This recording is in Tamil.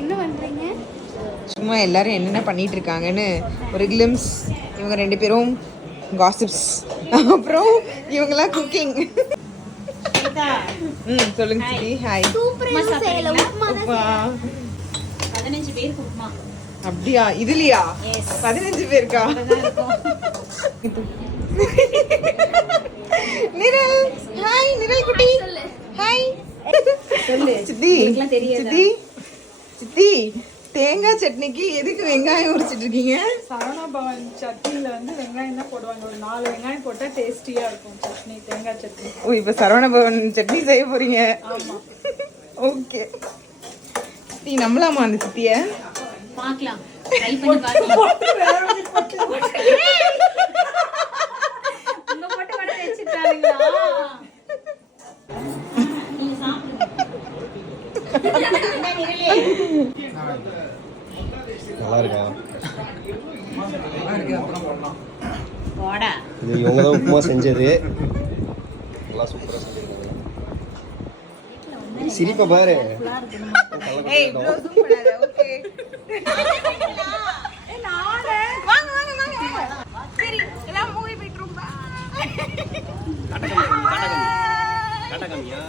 என்ன பண்றீங்க? சும்மா எல்லாரும் என்னென்ன பண்ணிட்டு இருக்காங்கன்னு ஒரு கிளிம்ஸ். இவங்க 2 பேரும் காசிப்ஸ். அப்புறம் இவங்கெல்லாம் குக்கிங். சொல்லுங்க சித்தி. ஹாய். சூப்பரா செய்யல உப்புமா தான். 15 பேருக்கு உப்புமா. அப்படியா? இதுலயா? 15 பேருக்கா? நிரல். ஹாய் நிரல் குட்டி. ஹாய். சொல்லு. சித்தி. உங்களுக்குலாம் தெரியாதா? சித்தி. சித்தி. தேங்காய் சட்னிக்கு எதுக்கு வெங்காயம் உரிச்சிட்டு இருக்கீங்க? சரவணா பவன் சட்னியில வந்து வெங்காயம் தான் போடுவாங்க. ஒரு 4 வெங்காயம் போட்டா டேஸ்டியா இருக்கும் சட்னி, தேங்காய் சட்னி. ஓ, இப்ப சரவண பவன் சட்னி செய்ய போறீங்க? ஆமா. ஓகே. சித்தி நம்பலாமா அந்த சித்திய? பார்க்கலாம். ட்ரை பண்ணி பார்க்கலாம். உங்க போட்டு வட வெச்சிட்டாங்களா? நீங்க சாப்பிடுங்க. நல்லா இருக்கா? போடா. இது இவங்க தான் உப்புமா செஞ்சது. நல்லா சூப்பரா செஞ்சிருக்காங்க. சிரிப்பை பாரு. ஏய் இவ்ளோ zoom பண்ணாத. ஓகே. வாங்க வாங்க வாங்க. சரி, எல்லாம் மூவி போயிட்டு இருக்கோம். கட்டகமியா